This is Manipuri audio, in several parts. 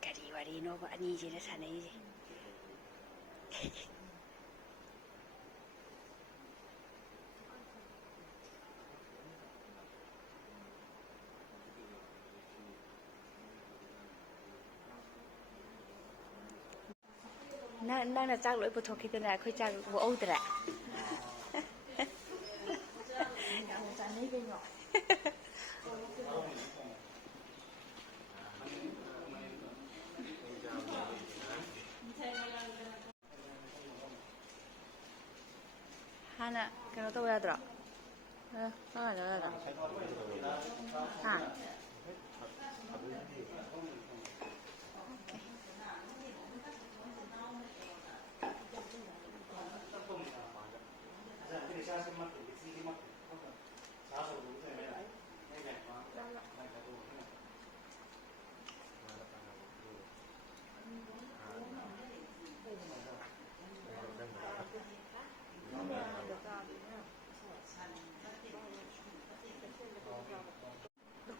Kari warino ba ani jira sanai je. Nang na chak loi puthok khitana akhoi chak bo audra. Hana kano to yadra. Ha yadra. Ha.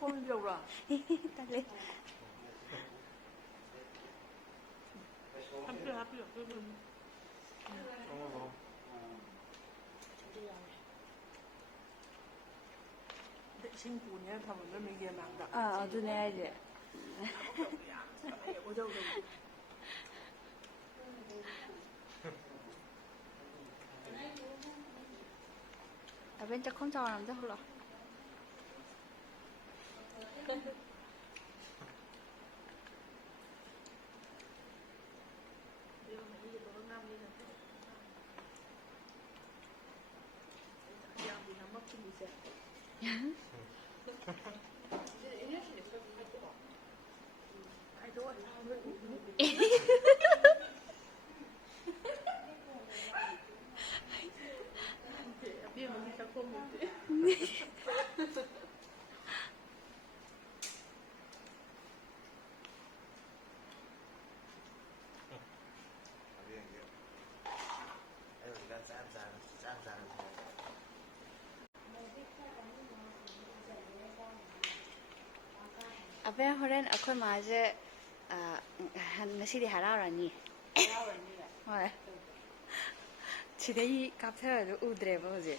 Con nhiều rồi. Ta lên. Happy. 친구네 타면 이게 난다. 아, 어두네 아이지. 오죠. Ở bên chắc không cho làm rất là. Abe horen akhoi ma je ngasi di haraurani. Hoi. Chidai kapthara do udre ba hoje.